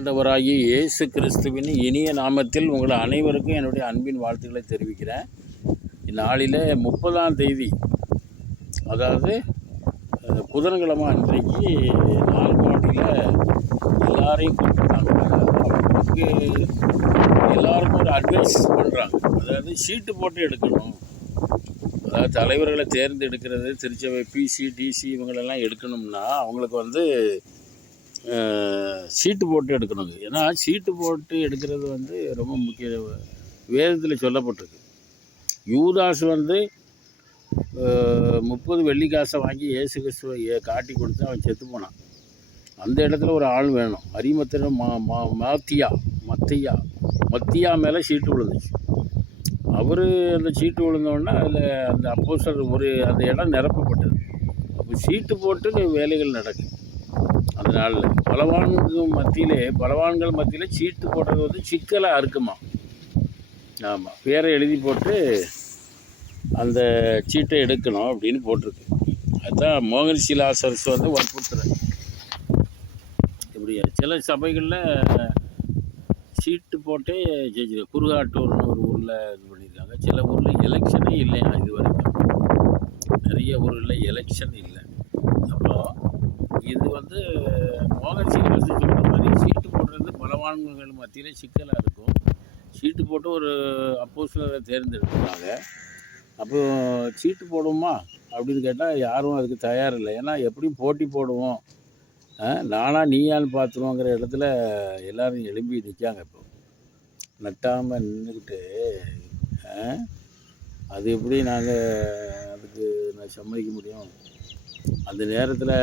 ஆண்டவராகிய இயேசு கிறிஸ்துவின் இனிய நாமத்தில் உங்கள் அனைவருக்கும் என்னுடைய அன்பின் வாழ்த்துக்களை தெரிவிக்கிறேன். இந்நாளில் 30ஆம் தேதி, அதாவது புதன்கிழமை அன்றைக்கு நால்மாட்டியில் எல்லாரையும் கூப்பிட்டுருக்காங்க. அவங்களுக்கு எல்லாருக்கும் ஒரு அட்வைஸ் பண்ணுறாங்க. அதாவது சீட்டு போட்டு எடுக்கணும். அதாவது தலைவர்களை தேர்ந்தெடுக்கிறது, திருச்சபை பிசி டிசி இவங்களெல்லாம் எடுக்கணும்னா அவங்களுக்கு சீட்டு போட்டு எடுக்கணுங்க. ஏன்னா சீட்டு போட்டு எடுக்கிறது ரொம்ப முக்கிய. வேதத்தில் சொல்லப்பட்டிருக்கு. யூதாஸ் 30 வெள்ளிக்காசை வாங்கி இயேசு கிறிஸ்துவை காட்டி கொடுத்து அவன் செத்து போனான். அந்த இடத்துல ஒரு ஆள் வேணும். அரிமத்தின மத்தியா மேலே சீட்டு விழுந்துச்சு. அவர் அந்த சீட்டு விழுந்தோடனே அதில் அந்த அப்போஸ்தலர் அந்த இடம் நிரப்பப்பட்டது. அப்போ சீட்டு போட்டு வேலைகள் நடக்குது. அதனால் பலவான்கள் மத்தியில் சீட்டு போடுறது சிக்கலாக இருக்குமா. ஆமாம், பேரை எழுதி போட்டு அந்த சீட்டை எடுக்கணும் அப்படின்னு போட்டிருக்கு. அதுதான் மோகன் சி லாசரஸ் வற்புறுத்துறாரு. இப்படி சில சபைகளில் சீட்டு போட்டே ஜெயிச்சு, குருகாட்டூர்னு ஒரு ஊரில் இது பண்ணியிருக்காங்க. சில ஊரில் எலெக்ஷனே இல்லையா, இது வரைக்கும் நிறைய ஊரில் எலெக்ஷன் இல்லை. அப்போ இது மோகன் சி லாசரஸ் சொல்கிற மாதிரி சீட்டு போடுறது பலவான்கள் மத்தியில் சிக்கலாக இருக்கும். சீட்டு போட்டு ஒரு அப்போஸ்தலரை தேர்ந்தெடுக்கிறாங்க. அப்போ சீட்டு போடுவோமா அப்படின்னு கேட்டால் யாரும் அதுக்கு தயாரில்லை. ஏன்னா எப்படியும் போட்டி போடுவோம், நானா நீயான்னு பார்த்துருவோங்கிற இடத்துல எல்லோரும் எழும்பி நிற்காங்க. இப்போ நட்டாமல் நின்றுக்கிட்டு அது எப்படி அதுக்கு நான் சம்மதிக்க முடியும்? அந்த நேரத்தில்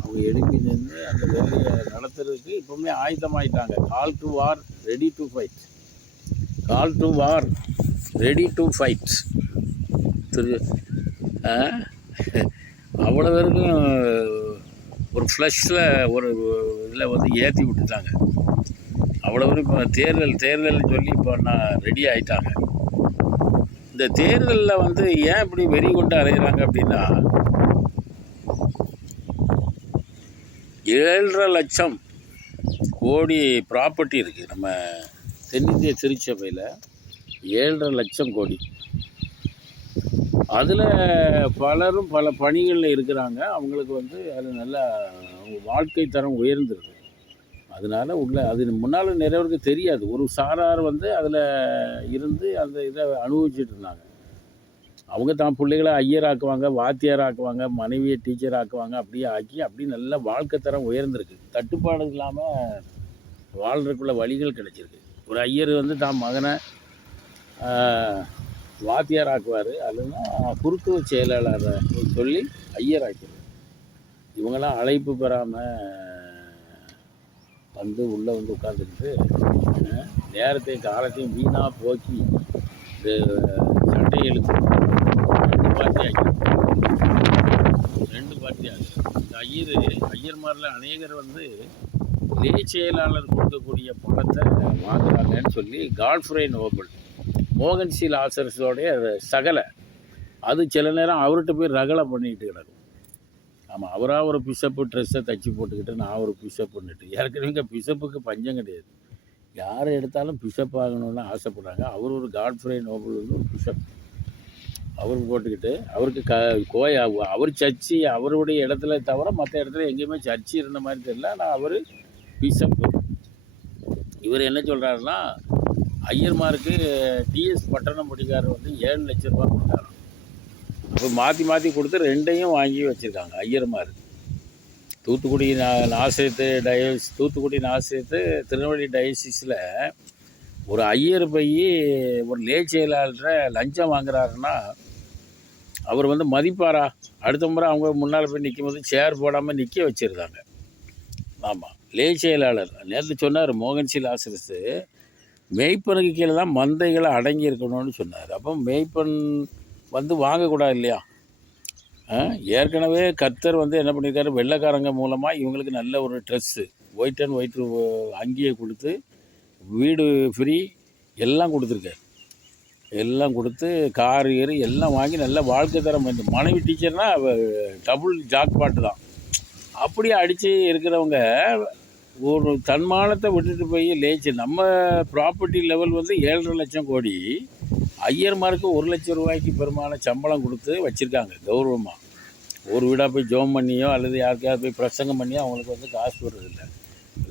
அவங்க எழுப்பி நின்று அந்த வேலையை நடத்துறதுக்கு இப்போவுமே ஆயத்தமாயிட்டாங்க. Call to war ready to fight. அவ்வளோ பேருக்கும் ஒரு ஃப்ளஷில் ஒரு இதில் ஏற்றி விட்டுட்டாங்க. அவ்வளோ பேரும் இப்போ தேர்தல் சொல்லி இப்போ ரெடி ஆகிட்டாங்க. இந்த தேர்தலில் ஏன் இப்படி வெறி கொண்டு அலைகிறாங்க அப்படின்னா, 7.5 லட்சம் கோடி ப்ராப்பர்ட்டி இருக்குது நம்ம தென்னிந்திய திருச்சபையில். 7.5 லட்சம் கோடி. அதில் பலரும் பல பணிகளில் இருக்கிறாங்க. அவங்களுக்கு அது நல்லா வாழ்க்கை தரம் உயர்ந்துருக்கு. அதனால் அது முன்னால் நிறையவருக்கு தெரியாது. ஒரு சாரார் அதில் இருந்து அந்த இதை அனுபவிச்சுட்டு இருந்தாங்க. அவங்க தான் பிள்ளைகளை ஐயர் ஆக்குவாங்க, வாத்தியார் ஆக்குவாங்க, மனைவியை டீச்சர் ஆக்குவாங்க. அப்படியே ஆக்கி அப்படி நல்ல வாழ்க்கை தரம் உயர்ந்திருக்கு. தட்டுப்பாடு இல்லாமல் வாழ்கிறதுக்குள்ள வழிகள் கிடைச்சிருக்கு. ஒரு ஐயர் தான் மகனை வாத்தியார் ஆக்குவார், அல்லதுன்னா குறுக்குவ செயலாளரை சொல்லி ஐயர் ஆக்கிடுவார். இவங்கெல்லாம் அழைப்பு பெறாமல் உள்ளே உட்காந்துக்கிட்டு நேரத்தையும் காலத்தையும் வீணாக போக்கி இந்த சட்டையை இழுத்து 2 பார்ட்டி ஆகுது. இந்த ஐயர்மாரில் அநேகர் லே செயலாளர் கொடுக்கக்கூடிய பணத்தை வாங்குறாங்கன்னு சொல்லி காட்ஃப்ரே நோபல், மோகன் சி லாசரஸோடைய சகலை, அது சில நேரம் அவர்கிட்ட போய் ரகலை பண்ணிக்கிட்டு கிடக்கும். ஆமாம், அவராக ஒரு பிஷப்பு ட்ரெஸ்ஸை தச்சு போட்டுக்கிட்டு நான் ஒரு பிஷப்புன்னுட்டு. ஏற்கனவே பிஷப்புக்கு பஞ்சம் கிடையாது. யாரை எடுத்தாலும் பிஷப் ஆகணும்னு ஆசைப்படுறாங்க. அவர் ஒரு காட்ஃப்ரே நோபல் ஒரு பிஷப். அவர் போட்டுக்கிட்டு அவருக்கு அவர் சர்ச்சு அவருடைய இடத்துல தவிர மற்ற இடத்துல எங்கேயுமே சர்ச்சு இருந்த மாதிரி தெரியல. ஆனால் அவர் பிஷப்பு. இவர் என்ன சொல்கிறாருன்னா, ஐயர்மாருக்கு டிஎஸ் பட்டணம் முடிக்காரர் 7 லட்ச ரூபா கொடுத்தாராம். அப்போ மாற்றி கொடுத்து 2ஐயும் வாங்கி வச்சுருக்காங்க ஐயர்மார். தூத்துக்குடி நாசிரியத்து திருநெல்வேலி டயசிஸில் ஒரு ஐயர் போய் ஒரு லே செயலாளரை லஞ்சம் வாங்குறாருன்னா அவர் மதிப்பாரா? அடுத்த முறை அவங்க முன்னால் போய் நிற்கும் போது சேர் போடாமல் நிற்க வச்சுருக்காங்க. ஆமாம், லே செயலாளர் நேற்று சொன்னார் மோகன் சி லாசரஸ், மேய்ப்பனுக்கு கீழே தான் மந்தைகளை அடங்கி இருக்கணும்னு சொன்னார். அப்போ மேய்ப்பன் வாங்கக்கூடாது இல்லையா? ஏற்கனவே கர்த்தர் என்ன பண்ணியிருக்காரு, வெள்ளைக்காரங்க மூலமாக இவங்களுக்கு நல்ல ஒரு ட்ரெஸ்ஸு, ஒயிட் அண்ட் ஒயிட் அங்கேயே கொடுத்து வீடு ஃப்ரீ எல்லாம் கொடுத்துருக்காரு. எல்லாம் கொடுத்து கார் ஏறி எல்லாம் வாங்கி நல்ல வாழ்க்கை தரம். மனைவி டீச்சர்னால் டபுள் ஜாக் பாட்டு தான். அப்படியே அடித்து இருக்கிறவங்க ஒரு தன்மானத்தை விட்டுட்டு போய் லேச்சு நம்ம ப்ராப்பர்ட்டி லெவல் வந்து 7.5 லட்சம் கோடி, ஐயர்மாருக்கு 1 லட்சம் ரூபாய்க்கு பெருமான சம்பளம் கொடுத்து வச்சுருக்காங்க கௌரவமாக. ஒரு வீடாக போய் ஜோம் பண்ணியோ அல்லது யாருக்கையாவது போய் பிரசங்கம் பண்ணியோ அவங்களுக்கு வந்து காசு வர்றதில்லை,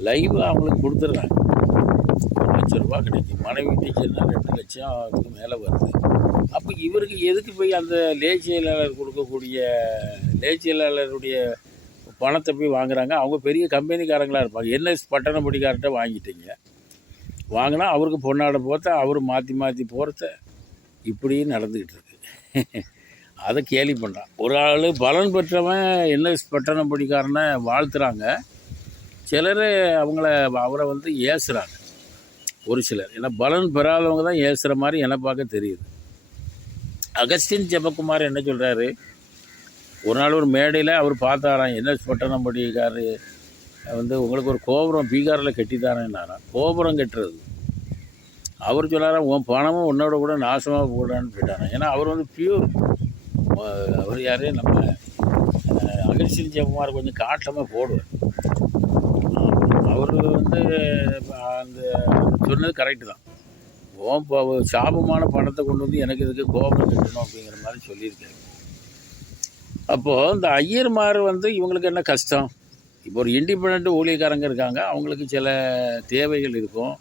லைவாக அவங்களுக்கு கொடுத்துட்றாங்க. 1 லட்சம் ரூபா கிடைக்கும். மனைவி டீச்சர்னா 2 லட்சம் அதுக்கு மேலே வருது. அப்போ இவருக்கு எதுக்கு போய் அந்த லேச்சியலாளர் கொடுக்கக்கூடிய லேச்சியலாளருடைய பணத்தை போய் வாங்குறாங்க? அவங்க பெரிய கம்பெனிக்காரங்களாக இருப்பாங்க. என்எஸ் பட்டணப்படிக்கார்ட்ட வாங்கிட்டீங்க, வாங்கினா அவருக்கு பொன்னாடை போத்த அவர் மாற்றி மாற்றி போகிறத இப்படியும் நடந்துக்கிட்டு இருக்கு. அதை கேலி பண்ணுறான். ஒரு ஆள் பலன் பெற்றவன் என்எஸ் பட்டணப்படிக்காரனை வாழ்த்துறாங்க, சிலர் அவரை வந்து ஏசுகிறாங்க. ஒரு சிலர் ஏன்னா பலன் பெறாதவங்க தான் ஏசுகிற மாதிரி என்னை பார்க்க தெரியுது. அகஸ்டின் ஜெபக்குமார் என்ன சொல்கிறாரு, ஒரு நாள் ஒரு மேடையில் அவர் பார்த்தாராம், என்எஸ் பட்டணப்படிக்கார் வந்து உங்களுக்கு ஒரு கோபுரம் பீகாரில் கட்டித்தாரேன்னாராம். கோபுரம் கட்டுறது அவர் சொன்னாராம், உன் பணமும் உன்னோட கூட நாசமாக போடான்னு போயிட்டாராம். ஏன்னா அவர் வந்து பியூர். அவர் யார், நம்ம அகஸ்டின் ஜெபக்குமார் கொஞ்சம் காட்டமாக போடுவார். அவர் வந்து அந்த சொன்னது கரெக்டு தான். சாபமான பணத்தை கொண்டு வந்து எனக்கு இதுக்கு கோபம் கட்டணும் அப்படிங்கிற மாதிரி சொல்லியிருக்காரு. அப்போது இந்த ஐயர்மார் வந்து இவங்களுக்கு என்ன கஷ்டம்? இப்போ ஒரு இண்டிபெண்ட் ஊழியக்காரங்க இருக்காங்க, அவங்களுக்கு சில தேவைகள் இருக்கும்.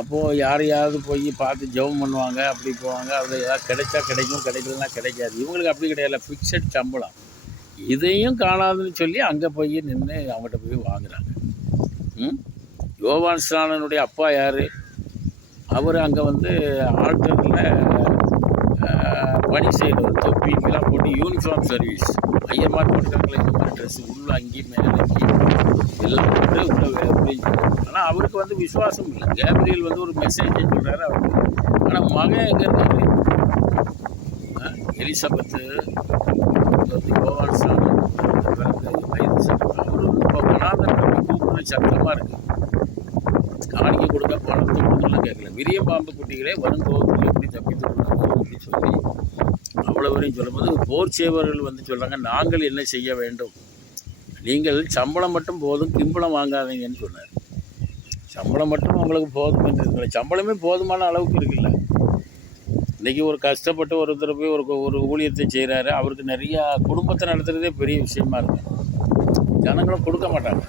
அப்போது யாரையாவது போய் பார்த்து ஜெபம் பண்ணுவாங்க, அப்படி போவாங்க. அதில் ஏதாவது கிடைச்சா கிடைக்கும், கிடைக்கலன்னா கிடைக்காது. இவங்களுக்கு அப்படி கிடையாது, ஃபிக்ஸட் சம்பளம். இதையும் காணாதுன்னு சொல்லி அங்கே போய் நின்று அவங்ககிட்ட போய் வாங்குறாங்க. யோவான் ஸ்நானனுடைய அப்பா யார்? அவர் அங்கே வந்து ஆல்டரில் பணி செய்கிறவர், தொப்பிக்கெல்லாம் போட்டு யூனிஃபார்ம் சர்வீஸ். ஐயர்மார் போட்டுருக்காங்களே இந்த மாதிரி ட்ரெஸ்ஸு, உள்ள அங்கி மேலே எல்லாம் போட்டு உள்ள. ஆனால் அவருக்கு வந்து விசுவாசம் இல்லை. கேப்ரியல் வந்து ஒரு மெசேஜ் சொல்கிறாரு அவருக்கு. ஆனால் மகன் எங்கே இருக்காரு? எலிசபெத்து யோவான் ஸ்நானன் பிறகு வயது சட்டம். அவர் இப்போ வனாந்தரத்தில் கூப்பிட்ற சத்தமாக இருக்குது. காணிக்கை கொடுக்க பணத்தை கொடுக்கலாம் கேட்கல. விரிய பாம்பு குட்டிகளே வருங்கோவத்தில் எப்படி தப்பித்து கொண்டாங்க அப்படின்னு சொல்லி அவ்வளோ வரையும் சொல்லும்போது போர் சேவர்கள் வந்து சொல்கிறாங்க, நாங்கள் என்ன செய்ய வேண்டும்? நீங்கள் சம்பளம் மட்டும் போதும், கிம்பளம் வாங்காதீங்கன்னு சொன்னார். சம்பளம் மட்டும் உங்களுக்கு போதும் என்று இருக்கல, சம்பளமே போதுமான அளவுக்கு இருக்குல்ல. இன்றைக்கி ஒரு கஷ்டப்பட்டு ஒருத்தர் போய் ஒரு ஊழியத்தை செய்கிறாரு, அவருக்கு நிறையா குடும்பத்தை நடத்துகிறதே பெரிய விஷயமா இருக்கும். ஜனங்களும் கொடுக்க மாட்டாங்க.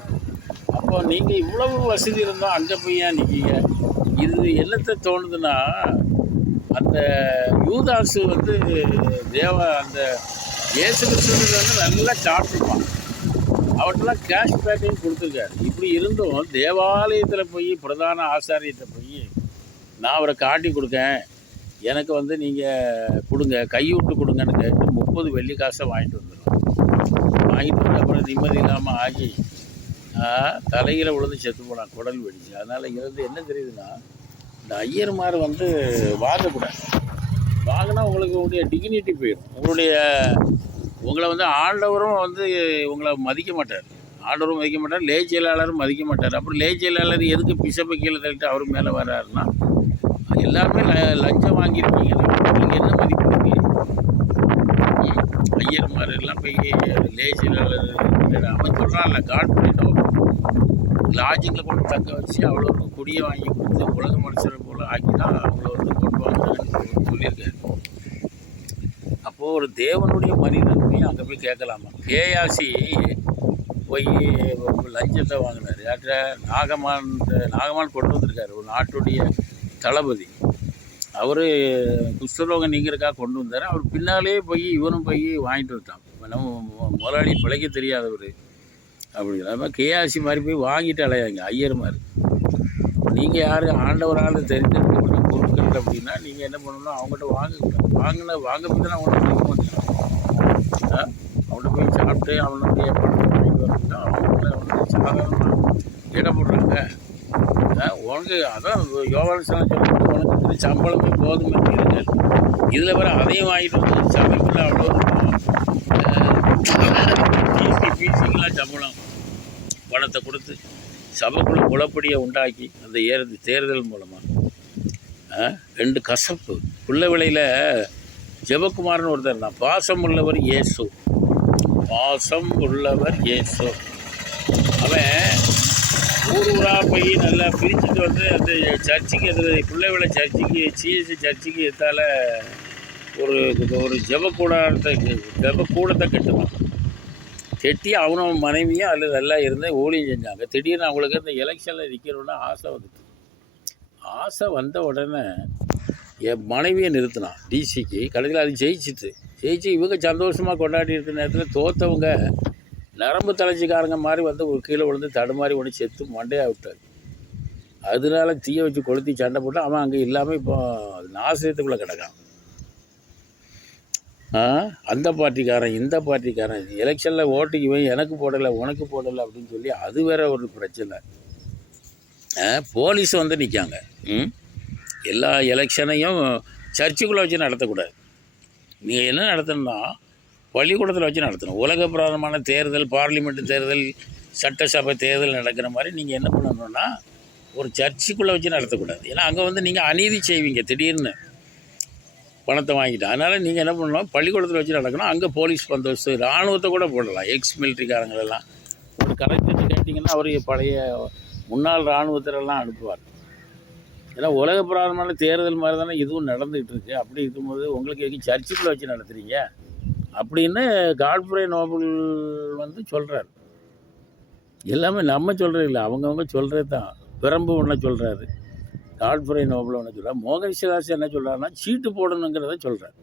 அப்போ நீங்கள் இவ்வளவு வசதி இருந்தால் அங்கே போய் ஏன் நிற்கீங்க? இது என்னத்தை தோணுதுன்னா, அந்த யூதாசு வந்து அந்த இயேசு கிறிஸ்துவுக்கு வந்து நல்லா சாப்பிட்டுப்பான். அவர்கிட்டலாம் கேஷ் பேக்கையும் கொடுத்துருக்காரு. இப்படி இருந்தும் தேவாலயத்தில் போய் பிரதான ஆசாரியத்தை போய் நான் அவரை காட்டி கொடுக்கேன், எனக்கு வந்து நீங்கள் கொடுங்க, கைவிட்டு கொடுங்கன்னு கேட்டு 30 வெள்ளி காசை வாங்கிட்டு வந்துடுவோம். வாங்கிட்டு வந்து அப்புறம் நிம்மதி இல்லாமல் ஆகி தலையில் விழுந்து செத்து போனான், குடல் வெடிச்சு. அதனால் இருந்து என்ன தெரியுதுன்னா, இந்த ஐயர்மார் வந்து வாங்கக்கூடாது. வாங்கினா உங்களுடைய டிக்னிட்டி போயிடும். உங்களை வந்து ஆண்டவரும் வந்து உங்களை மதிக்க மாட்டார். ஆண்டவரும் மதிக்க மாட்டார், லேச்சியலாளரும் மதிக்க மாட்டார். அப்புறம் லேச்சியலாளர் எதுக்கு பிசப்பை கீழே தள்ளிட்டு அவர் மேலே வர்றாருன்னா, எல்லாருமே லஞ்சம் வாங்கியிருக்கீங்கன்னா நீங்கள் என்ன மதிப்பிடுங்க? ஐயர்மார் எல்லாம் போய் லேச்சியலாளர் அவன் சொல்கிறான்ல, காட் பண்ணிட்டோம் லாஜிக்கில் கொண்டு தக்க வச்சு அவ்வளோ குடியை வாங்கி கொடுத்து உலக மனுஷரை போல் ஆக்கி தான் அவங்கள வந்து கொண்டு வாங்கன்னு சொல்லியிருக்காரு. அப்போது ஒரு தேவனுடைய மனிதன் போய் அங்கே போய் கேட்கலாமா? கேயாசி போய் லஞ்சத்தை வாங்கினார். யார்கிட்ட? நாகமான் கொண்டு வந்திருக்காரு, ஒரு நாட்டுடைய தளபதி. அவர் குஷ்டரோகம் நீங்கிறக்காக கொண்டு வந்தார். அவர் பின்னாலே போய் இவனும் போய் வாங்கிட்டு வந்துட்டான். நம்ம முதலாளி பிழைக்க தெரியாதவர் அப்படி இல்லாமல் கேஆசி மாதிரி போய் வாங்கிட்டு அலையாங்க ஐயர்மார். நீங்கள் யார்? ஆண்டவரால் தெரிஞ்சிருக்கக்கூடிய பொருட்கள் அப்படின்னா நீங்கள் என்ன பண்ணணும்? அவங்ககிட்ட வாங்க போய் தான் அவங்கள்ட்ட கொடுக்க மாட்டேன். அவன்கிட்ட போய் சாப்பிட்டு அவனுடைய பணத்தை வாங்கிட்டு வரணும்னா அவங்கள சாதாரணமாக இடம் போடுறாங்க. உனக்கு அதான் யோவான் சொல்லும்போது உனக்கு சம்பளமே போதும் என்று இதில் வர அதையும் வாங்கிட்டு வந்து சபைக்குள்ள அவ்வளோ பிசிக்கெலாம் சம்பளம் பணத்தை கொடுத்து சபைக்குள்ள குழப்படியை உண்டாக்கி அந்த தேர்தல் மூலமாக 2 கசப்பு. புள்ள விலையில் ஜெபக்குமார்னு ஒருத்தர் தான். பாசம் உள்ளவர் இயேசு, பாசம் உள்ளவர் இயேசு. அவன் ஊர் ஊராக போய் நல்லா பிரிச்சுட்டு வந்து அந்த சர்ச்சுக்கு அது பிள்ளைகளை சர்ச்சுக்கு சிஎஸ்சி சர்ச்சுக்கு எத்தால ஒரு ஒரு ஜெபக்கூடத்தை கட்டுவான். கட்டி அவனும் மனைவியும் அதில் நல்லா இருந்து ஊழியம் செஞ்சாங்க. திடீர்னு அவங்களுக்கு இந்த எலெக்ஷனில் நிற்கணும்னு ஆசை வந்துட்டு, ஆசை வந்த உடனே என் மனைவியை நிறுத்தினான் டிசிக்கு. கடைசியில் அது ஜெயிச்சு இவங்க சந்தோஷமாக கொண்டாடி இருக்கிற நேரத்தில் தோற்றவங்க நரம்பு தளர்ச்சிக்காரங்க மாதிரி வந்து ஒரு கீழே விழுந்து தடுமாறி ஒன்று செத்து மண்டையாக விட்டார். அதனால தீயை வச்சு கொளுத்தி சண்டை போட்டு அவன் அங்கே இல்லாமல் இப்போ நாசத்துக்குள்ளே கிடக்கான். அந்த பார்ட்டிக்காரன் இந்த பார்ட்டிக்காரன் எலெக்ஷனில் ஓட்டுக்கு போய் எனக்கு போடலை உனக்கு போடலை அப்படின்னு சொல்லி அது வேற ஒரு பிரச்சனை. போலீஸ் வந்து நிற்காங்க. எல்லா எலெக்ஷனையும் சர்ச்சுக்குள்ளே வச்சு நடத்தக்கூடாது. நீங்கள் என்ன நடத்தணும்னா பள்ளிக்கூடத்தில் வச்சு நடத்தணும். உலக பிரதானமான தேர்தல், பார்லிமெண்ட் தேர்தல், சட்டசபை தேர்தல் நடக்கிற மாதிரி நீங்கள் என்ன பண்ணணும்னா ஒரு சர்ச்சுக்குள்ளே வச்சு நடத்தக்கூடாது. ஏன்னா அங்கே வந்து நீங்கள் அநீதி செய்வீங்க திடீர்னு பணத்தை வாங்கிட்டு. அதனால் நீங்கள் என்ன பண்ணணும், பள்ளிக்கூடத்தில் வச்சு நடக்கணும். அங்கே போலீஸ் பந்தோபஸ்து, இராணுவத்தை கூட போடலாம். எக்ஸ் மிலிட்ரிக்காரங்களெல்லாம் ஒரு கலெக்டர் கேட்டிங்கன்னா அவர் பழைய முன்னாள் இராணுவத்திலெல்லாம் அனுப்புவார். ஏன்னா உலக பிரதானமான தேர்தல் மாதிரி தானே இதுவும் நடந்துகிட்டு இருக்குது. அப்படி இருக்கும்போது உங்களுக்கு எதுக்கு சர்ச்சுக்குள்ளே வச்சு நடத்துகிறீங்க அப்படின்னு காட்ஃப்ரே நோபல் வந்து சொல்கிறார். எல்லாமே நம்ம சொல்கிறது இல்லை, அவங்கவுங்க சொல்கிறது தான். பிரம்பு ஒன்று சொல்கிறாரு, காட்ஃப்ரே நோபல் ஒன்று சொல்கிறார். மோகன்தாஸ் என்ன சொல்கிறாருன்னா சீட்டு போடணுங்கிறத சொல்கிறார்.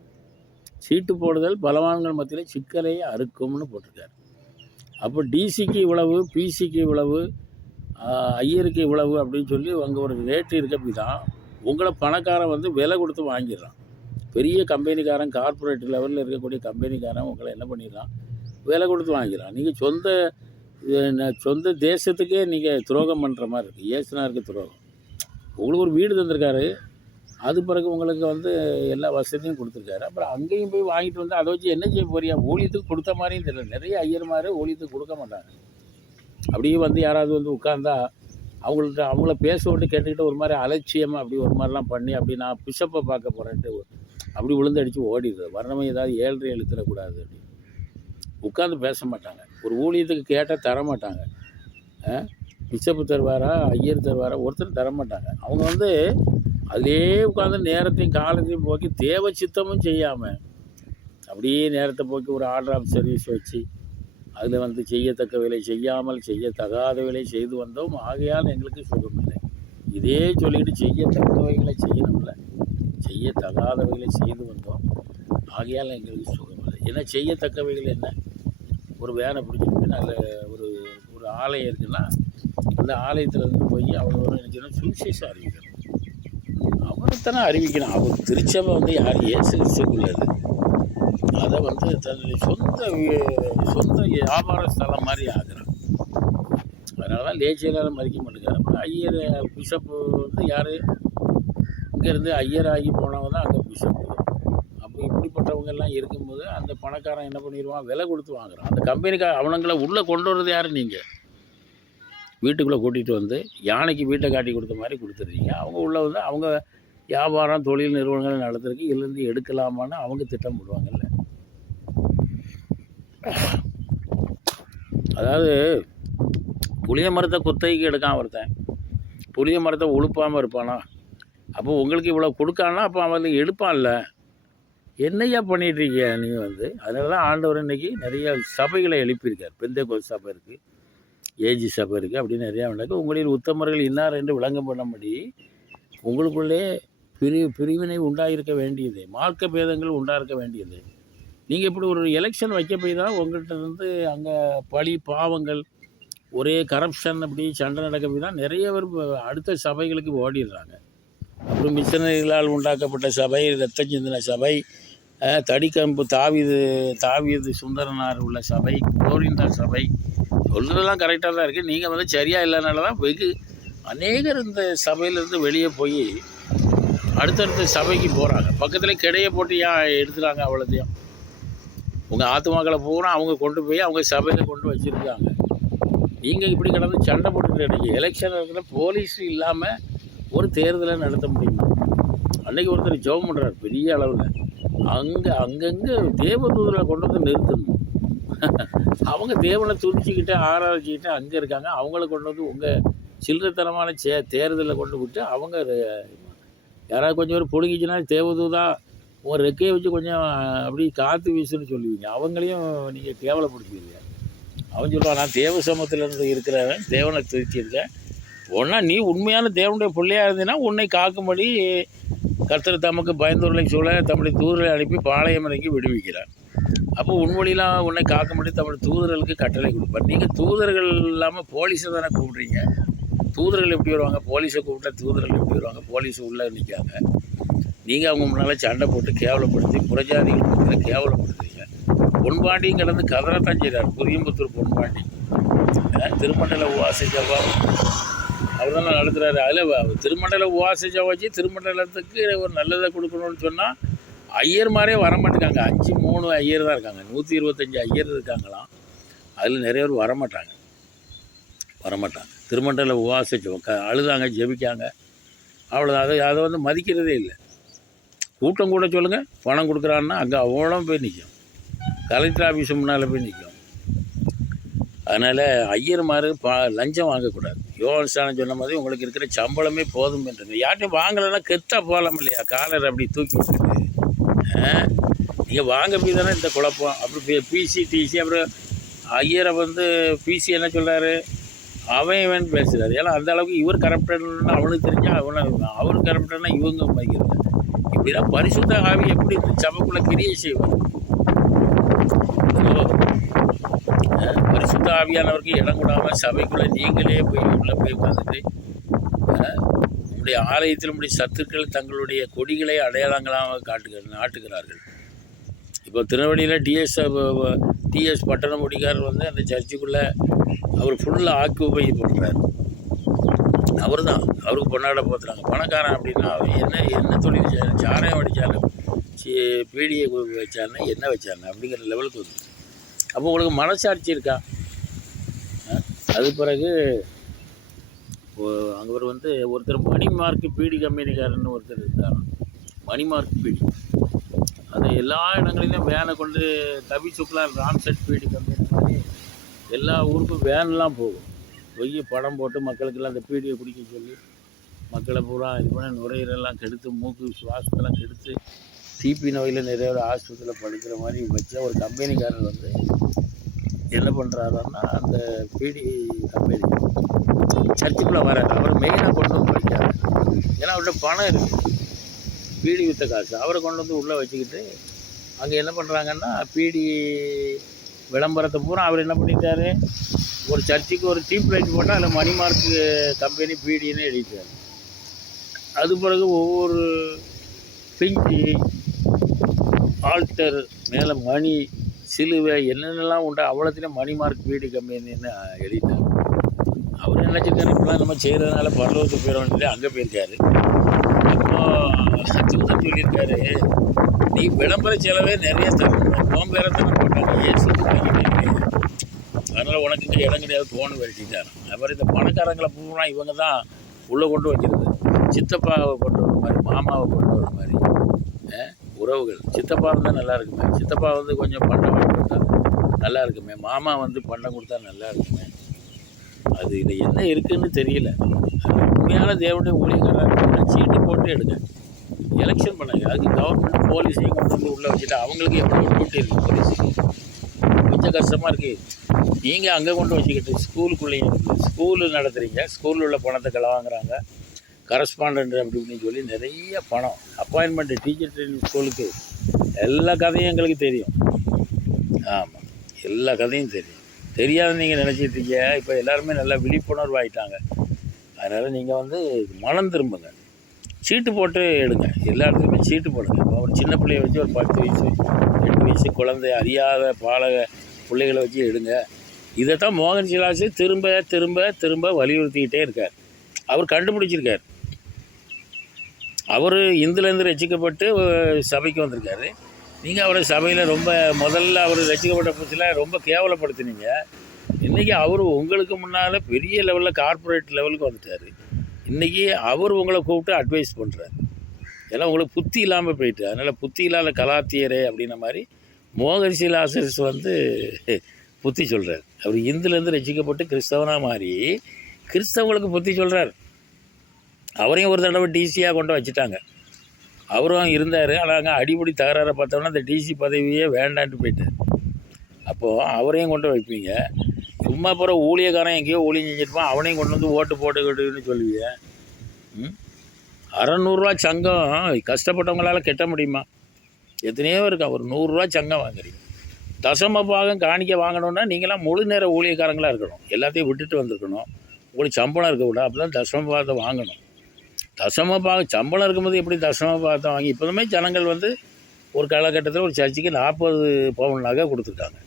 சீட்டு போடுதல் பலவான்கள் மத்தியில் சிக்கலை அறுக்கும்னு போட்டிருக்காரு. அப்போ டிசிக்கு இவ்வளவு, பிசிக்கு இவ்வளவு, ஐயருக்கு இவ்வளவு அப்படின்னு சொல்லி அங்கே ஒரு ரேட்டு இருக்கப்படி தான் உங்களை பணக்காரன் வந்து விலை கொடுத்து வாங்கிடுறான். பெரிய கம்பெனிக்காரன், கார்ப்பரேட் லெவலில் இருக்கக்கூடிய கம்பெனிக்காரன் உங்களை என்ன பண்ணிடலாம், விலை கொடுத்து வாங்கிடலாம். நீங்கள் சொந்த தேசத்துக்கே நீங்கள் துரோகம் பண்ணுற மாதிரி இருக்குது. இயேசுனாருக்கு துரோகம். உங்களுக்கு ஒரு வீடு தந்திருக்காரு, அது பிறகு உங்களுக்கு வந்து எல்லா வசதியும் கொடுத்துருக்காரு. அப்புறம் அங்கேயும் போய் வாங்கிட்டு வந்து அதை வச்சு என்ன செய்ய போறியா? ஊழியத்துக்கு கொடுத்த மாதிரியும் தெரியல. நிறைய ஐயர்மார் ஊழியத்துக்கு கொடுக்க மாட்டாங்க. அப்படியே வந்து யாராவது வந்து உட்கார்ந்தா அவங்கள பேச விட்டு கேட்டுக்கிட்டு ஒரு மாதிரி அலட்சியமாக அப்படி ஒரு மாதிரிலாம் பண்ணி அப்படி நான் பிஷப்பை பார்க்க போகிறேன்ட்டு அப்படி விழுந்தடிச்சு ஓடிடுது. வர்ணமை ஏதாவது 7 எழுத்துடக்கூடாது அப்படின்னு உட்காந்து பேச மாட்டாங்க. ஒரு ஊழியத்துக்கு கேட்டால் தரமாட்டாங்க. பிஷப்பு தருவாரா, ஐயர் தருவாரா, ஒருத்தர் தரமாட்டாங்க. அவங்க வந்து அதிலே உட்காந்து நேரத்தையும் காலத்தையும் போக்கி தேவ சித்தமும் செய்யாமல் அப்படியே நேரத்தை போக்கி ஒரு ஆர்டர் ஆஃப் சர்வீஸ் வச்சு அதில் வந்து செய்யத்தக்க வேலை செய்யாமல் செய்யத்தகாத வேலை செய்து வந்தோம், ஆகையால் எங்களுக்கு சுகமில்லை. இதே சொல்லிட்டு செய்யத்தக்கவைகளை செய்யணும்ல, செய்யத்தகாதவைகளை செய்து வந்தோம், ஆகையால் எங்களுக்கு சுகமில்லை. ஏன்னா செய்யத்தக்கவைகள் என்ன, ஒரு வேனை பிடிச்சிட்டு போய் நல்ல ஒரு ஒரு ஆலயம் இருக்குன்னா அந்த ஆலயத்துலேருந்து போய் அவ்வளோ நினச்சினா சுவிசேஷம் அறிவிக்கணும். அவரைத்தானே அறிவிக்கணும். அவர் திருச்சபை வந்து யார் இயேசு கிறிஸ்துவுள்ளது, அதை வந்து தன்னுடைய சொந்த வியாபார ஸ்தலம் மாதிரி ஆகுறான். அதனால தான் லேச்சியெல்லாம் மதிக்க மாட்டேங்கிறார். அப்புறம் ஐயர் பிஷப்பு வந்து யார், இங்கேருந்து ஐயராகி போனவங்க தான் அங்கே பிஷப்பு. அப்போ இப்படிப்பட்டவங்கெல்லாம் இருக்கும்போது அந்த பணக்காரன் என்ன பண்ணிடுவான், விலை கொடுத்து வாங்குறான். அந்த கம்பெனிக்கார அவனுங்களை உள்ளே கொண்டு வர்றது யார், நீங்கள் வீட்டுக்குள்ளே கூட்டிகிட்டு வந்து யானைக்கு வீட்டை காட்டி கொடுத்த மாதிரி கொடுத்துருக்கீங்க. அவங்க உள்ளே வந்து அவங்க வியாபாரம் தொழில் நிறுவனங்கள் நடத்துறதுக்கு இதுலேருந்து எடுக்கலாமான்னு அவங்க திட்டம் போடுவாங்கல்ல. அதாவது புளிய மரத்தை குத்தகைக்கு எடுக்காம ஒருத்தன் புளிய மரத்தை உழுப்பாமல் இருப்பானா? அப்போ உங்களுக்கு இவ்வளோ கொடுக்கானா அப்போ அவன் எடுப்பான்ல. என்னையா பண்ணிகிட்ருக்கிய நீங்கள் வந்து. அதனால தான் ஆண்டவர் இன்றைக்கி நிறைய சபைகளை எழுப்பியிருக்கார். பெந்தேகோஸ்து சபை இருக்குது, ஏஜி சபை இருக்குது, அப்படின்னு நிறையா நடக்கும். உங்களில் உத்தமர்கள் இன்னார் என்று விளங்க பண்ணும்படி உங்களுக்குள்ளே பிரிவினை உண்டாயிருக்க வேண்டியது, மார்க்க பேதங்கள் உண்டாயிருக்க வேண்டியது. நீங்கள் இப்படி ஒரு எலெக்ஷன் வைக்க போய் தான் உங்கள்கிட்ட இருந்து அங்கே பழி பாவங்கள் ஒரே கரப்ஷன் அப்படி சண்டை நடக்க போய் தான் நிறைய பேர் அடுத்த சபைகளுக்கு ஓடிடுறாங்க. அப்புறம் மிஷனரிகளால் உண்டாக்கப்பட்ட சபை, இரத்த சிந்தின சபை, தடிக்கம்பு தாவீது சுந்தரனார் உள்ள சபை, கோரிந்தா சபை, சொல்கிறதெல்லாம் கரெக்டாக தான் இருக்குது. நீங்கள் வந்து சரியாக இல்லைனால தான் வெகு அநேகர் இந்த சபையிலேருந்து வெளியே போய் அடுத்தடுத்த சபைக்கு போகிறாங்க. பக்கத்தில் கிடையை போட்டு ஏன் எடுத்துகிறாங்க அவ்வளோத்தையும். உங்கள் ஆத்துமாக்களை பூரா அவங்க கொண்டு போய் அவங்க சபையில் கொண்டு வச்சுருக்காங்க. நீங்கள் இப்படி கிடந்து சண்டை போட்டுக்கிட்டு இன்றைக்கி எலெக்ஷன் இருக்கிற போலீஸ் இல்லாமல் ஒரு தேர்தலை நடத்த முடியுமா? அன்றைக்கி ஒருத்தர் ஜெபம் பண்ணுறாரு பெரிய அளவில். அங்கங்கே தேவதூதரை கொண்டு வந்து நிறுத்தணும். அவங்க தேவனை துணிச்சிக்கிட்டு ஆராய்ச்சிக்கிட்டு அங்கே இருக்காங்க. அவங்கள கொண்டு வந்து உங்கள் சில்லறத்தனமான தேர்தலில் கொண்டு விட்டு அவங்க யாராவது கொஞ்சம் பேர் பிடுங்கிச்சுன்னா தேவதூதா உங்கள் ரெக்கையை வச்சு கொஞ்சம் அப்படி காற்று வீசுன்னு சொல்லுவீங்க. அவங்களையும் நீங்கள் கேவலப்படுத்துவீங்க. அவன் சொல்லுவான், நான் தேவ சமூகத்திலேருந்து இருக்கிறவன், தேவனை திருச்சியிருக்கேன். ஒன்றா நீ உண்மையான தேவனுடைய பிள்ளையாக இருந்தீங்கன்னா உன்னை காக்கும்படி கர்த்தர் தமக்கு பயந்தவர்களை சொல்ல தம்முடைய தூதரை அனுப்பி பாளையம் இறங்கி விடுவிக்கிறார். அப்போ உன்வழிலாம் உன்னை காக்கும்படி தம்முடைய தூதர்களுக்கு கட்டளை கொடுப்பார். நீங்கள் தூதர்கள் இல்லாமல் போலீஸை தானே கூப்பிட்றீங்க. தூதர்கள் எப்படி வருவாங்க? போலீஸை கூப்பிட்டா தூதர்கள் எப்படி வருவாங்க? போலீஸ் உள்ளே நிற்காங்க. நீங்கள் அவங்க முன்னால் சண்டை போட்டு கேவலப்படுத்தி புறஜாதிகள் மத்தியில் கேவலப்படுத்துறீங்க. பொன்பாண்டியும் கிடந்து கதறத்தான் செய்கிறார். புதியம்புத்தூர் பொன்பாண்டி திருமண்டல உவாச ஜபம் அவர் தானே நடத்துகிறாரு. அதில் திருமண்டல உவாச ஜபம் வச்சு திருமண்டலத்துக்கு ஒரு நல்லதை கொடுக்கணும்னு சொன்னால் ஐயர்மாரே வரமாட்டேங்காங்க. 5-3 ஐயர் தான் இருக்காங்க. 125 ஐயர் இருக்காங்களாம். அதில் நிறைய பேர் வரமாட்டாங்க. திருமண்டல உவாச ஜபம் அழுதாங்க, ஜெபிக்காங்க, அவ்வளோதான். அதை வந்து மதிக்கிறதே இல்லை. கூட்டம் கூட சொல்லுங்கள், பணம் கொடுக்குறான்னா அங்கே அவ்வளோ போய் நிற்கும். கலெக்டர் ஆஃபீஸ் முன்னால் போய் நிற்கும். அதனால் ஐயர்மார் லஞ்சம் வாங்கக்கூடாது. யோகானுஷ்டானம் சொன்ன மாதிரி உங்களுக்கு இருக்கிற சம்பளமே போதும் என்றது. யார்ட்டையும் வாங்கலைன்னா கெத்தாக போகலாம் இல்லையா? காலர் அப்படி தூக்கி விட்டுட்டு நீங்கள் வாங்க போய் தானே இந்த குழப்பம். அப்புறம் பிசி டிசி, அப்புறம் ஐயரை வந்து பிசி என்ன சொல்கிறாரு, அவன் பேசுகிறாரு. ஏன்னா அந்த அளவுக்கு இவர் கரப்டர்னு அவனுக்கு தெரிஞ்சால் அவரு கரப்டர்னா இவங்க மதிக்கிறது. இப்படிதான் பரிசுத்த ஆவி எப்படி இந்த சபைக்குள்ளே கிரியை செய்வார்? பரிசுத்த ஆவியானவருக்கு இடம் கொடாமல் சபைக்குள்ளே நீங்களே போய் உள்ளே போய் உட்காந்துட்டு உங்களுடைய ஆலயத்தில் உங்களுடைய சத்துக்கள் தங்களுடைய கொடிகளை அடையாளங்களாக நாட்டுகிறார்கள். இப்போ திருநெல்வேலியில் டிஎஸ் பட்டணமுடிக்காரர் வந்து அந்த சர்ச்சுக்குள்ளே அவர் ஃபுல்லாக ஆக்குபை பண்ணுறார். அவர் தான் அவருக்கு பொன்னாட போத்துறாங்க. பணக்காரன் அப்படின்னா அவர் என்ன தொழில் செய்யணும், சாராயம் அடித்தாலும் பீடியை வச்சாருன்னா என்ன வச்சாருன்னா அப்படிங்கிற லெவலுக்கு வந்து அப்போ உங்களுக்கு மனசாட்சி இருக்கா? அது பிறகு அங்கே வந்து ஒருத்தர் மணிமார்க் பீடி கம்பெனிக்காரன்னு ஒருத்தர் இருந்தார். மணிமார்க் பீடி அது எல்லா இடங்களிலும் வேனை கொண்டு கவி சுக்லா ராம்செட் பீடி கம்பெனி மாதிரி எல்லா ஊருக்கும் வேன்லாம் போகும். போய் படம் போட்டு மக்களுக்கெல்லாம் அந்த பீடியை குடிக்க சொல்லி மக்களை பூரா இது பண்ண நுரையீரலாம் கெடுத்து, மூக்கு சுவாசத்தெல்லாம் கெடுத்து, டிபி நோயில் நிறைய ஒரு ஆஸ்பத்திரியில் படுக்கிற மாதிரி வச்ச ஒரு கம்பெனிக்காரர் வந்து என்ன பண்ணுறாருன்னா அந்த பீடி கம்பெனி சர்ச்சுக்குள்ளே வர அவர் மெயினாக கொண்டு வந்து வைக்காரு. ஏன்னா அவர்கிட்ட பணம் இருக்குது, பீடி விற்ற காசு. அவரை கொண்டு வந்து உள்ளே வச்சுக்கிட்டு அங்கே என்ன பண்ணுறாங்கன்னா பீடி விளம்பரத்தை பூரா அவர் என்ன பண்ணிட்டாரு, ஒரு சர்ச்சுக்கு ஒரு டீப் லைட் போட்டால் அதில் மணிமார்க் கம்பெனி பீடின்னு எழுதிட்டார். அது பிறகு ஒவ்வொரு பிஞ்சி ஆல்டர் மேலே மணி சிலுவை என்னென்னலாம் உண்டா அவ்வளோத்தையும் மணிமார்க் பீடி கம்பெனின்னு எழுதிட்டார். அவர் நினச்சிருக்காரு இப்பெல்லாம் நம்ம செய்கிறதுனால பரலோகத்துக்கு போயிடணும்னு அங்கே போயிருக்காரு. அப்போ தூதன் சொல்லியிருக்காரு, நீ விளம்பர செலவே நிறைய தரணும், நோம்பேரத்தானே போட்டாங்க, ஏசு அதனால் உனக்கு இங்கே இடம் கிடையாது, போன்னு விரட்டிட்டார். அப்புறம் இந்த பணக்காரங்களை பூரா இவங்க தான் உள்ளே கொண்டு வைக்கிறது. சித்தப்பாவை கொண்டு வர மாதிரி, மாமாவை கொண்டு வர மாதிரி உறவுகள். சித்தப்பா இருந்தால் நல்லா இருக்குமே, சித்தப்பா வந்து கொஞ்சம் பணம் வாங்கி கொடுத்தா நல்லா இருக்குமே, மாமா வந்து பணம் கொடுத்தா நல்லா இருக்குமே. அது இது என்ன இருக்குதுன்னு தெரியல. உண்மையான தேவனுடைய ஊழியக்காரங்க சீட்டு போட்டு எடுங்க, எலெக்ஷன் பண்ணுங்க. அதுக்கு கவர்மெண்ட் போலீஸையும் கொண்டு வந்து உள்ளே வச்சுட்டு அவங்களுக்கு எவ்வளோ டியூட்டி இருக்குது போலீஸுக்கு. கொஞ்சம் கஷ்டமாக இருக்குது. நீங்கள் அங்கே கொண்டு வச்சுக்கிட்டு ஸ்கூலுக்குள்ளேயும் இருக்குது, ஸ்கூலு நடத்துகிறீங்க, ஸ்கூலில் உள்ள பணத்தை களவாங்குறாங்க, கரஸ்பாண்டன்ட் அப்படி இப்படின்னு சொல்லி நிறைய பணம். அப்பாயின்மெண்ட்டு டீச்சர் ட்ரைனிங் ஸ்கூலுக்கு எல்லா கதையும் எங்களுக்கு தெரியும். ஆமாம், எல்லா கதையும் தெரியும். தெரியாத நீங்கள் நினச்சிட்ருக்கீங்க. இப்போ எல்லாருமே நல்லா விழிப்புணர்வு ஆகிட்டாங்க. அதனால் நீங்கள் வந்து மனம் திரும்புங்க, சீட்டு போட்டு எடுங்க. எல்லா இடத்துலையுமே சீட்டு போடுங்க. இப்போ ஒரு சின்ன பிள்ளைய வச்சு ஒரு 10 வயசு 8 வயசு குழந்தை அறியாத பாலக பிள்ளைகளை வச்சு எடுங்க. இதை தான் மோகன் சிலாஸ் திரும்ப திரும்ப திரும்ப வலியுறுத்திக்கிட்டே இருக்கார். அவர் கண்டுபிடிச்சிருக்கார். அவர் இந்துலேருந்து ரசிக்கப்பட்டு சபைக்கு வந்திருக்காரு. நீங்கள் அவரை சபையில் ரொம்ப முதல்ல அவர் ரசிக்கப்பட்ட புதுசில் ரொம்ப கேவலப்படுத்தினீங்க. இன்றைக்கி அவர் உங்களுக்கு முன்னால் பெரிய லெவலில் கார்ப்பரேட் லெவலுக்கு வந்துட்டார். இன்றைக்கி அவர் உங்களை கூப்பிட்டு அட்வைஸ் பண்ணுறார். ஏன்னா உங்களுக்கு புத்தி இல்லாமல் போயிட்டு, அதனால் புத்தி இல்லாத கலாத்தியரே அப்படின்ன மாதிரி மோகன் சிலாசஸ் வந்து புத்தி சொல்கிறார். அவர் இந்துலேருந்து ரசிக்கப்பட்டு கிறிஸ்தவனாக மாறி கிறிஸ்தவங்களுக்கு புத்தி சொல்கிறார். அவரையும் ஒரு தடவை டிசியாக கொண்டு வச்சுட்டாங்க. அவரும் இருந்தார். ஆனால் அங்கே அடிப்படி தகராறை பார்த்தோன்னா அந்த டிசி பதவியே வேண்டான்ட்டு போயிட்டார். அப்போது அவரையும் கொண்டு வைப்பீங்க. சும்மா அப்புறம் ஊழியக்காரன் எங்கேயோ ஊழியம் செஞ்சுருப்பான், அவனையும் கொண்டு வந்து ஓட்டு போட்டுக்கிட்டுன்னு சொல்லுவீங்க. 600 சங்கம் கஷ்டப்பட்டவங்களால் கெட்ட முடியுமா? எத்தனையோ இருக்கா. ஒரு 100 சங்கம் வாங்குறீங்க. தசம பாகம் காணிக்க வாங்கணுன்னா நீங்களாம் முழு நேர ஊழியக்காரங்களாக இருக்கணும். எல்லாத்தையும் விட்டுட்டு வந்திருக்கணும். உங்களுக்கு சம்பளம் இருக்கக்கூடாது. அப்போ தான் தசம பாகத்தை வாங்கணும். தசம பாகம் சம்பளம் இருக்கும்போது எப்படி தசம பாகத்தை வாங்கி? இப்போதுமே ஜனங்கள் வந்து ஒரு காலகட்டத்தில் ஒரு சர்ச்சுக்கு 40 பவுன் நகை கொடுத்துருக்காங்க,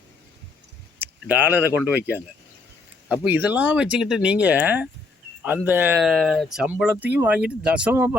டாலரை கொண்டு வைக்காங்க. அப்போ இதெல்லாம் வச்சுக்கிட்டு நீங்கள் அந்த சம்பளத்தையும் வாங்கிட்டு தசம பாகம்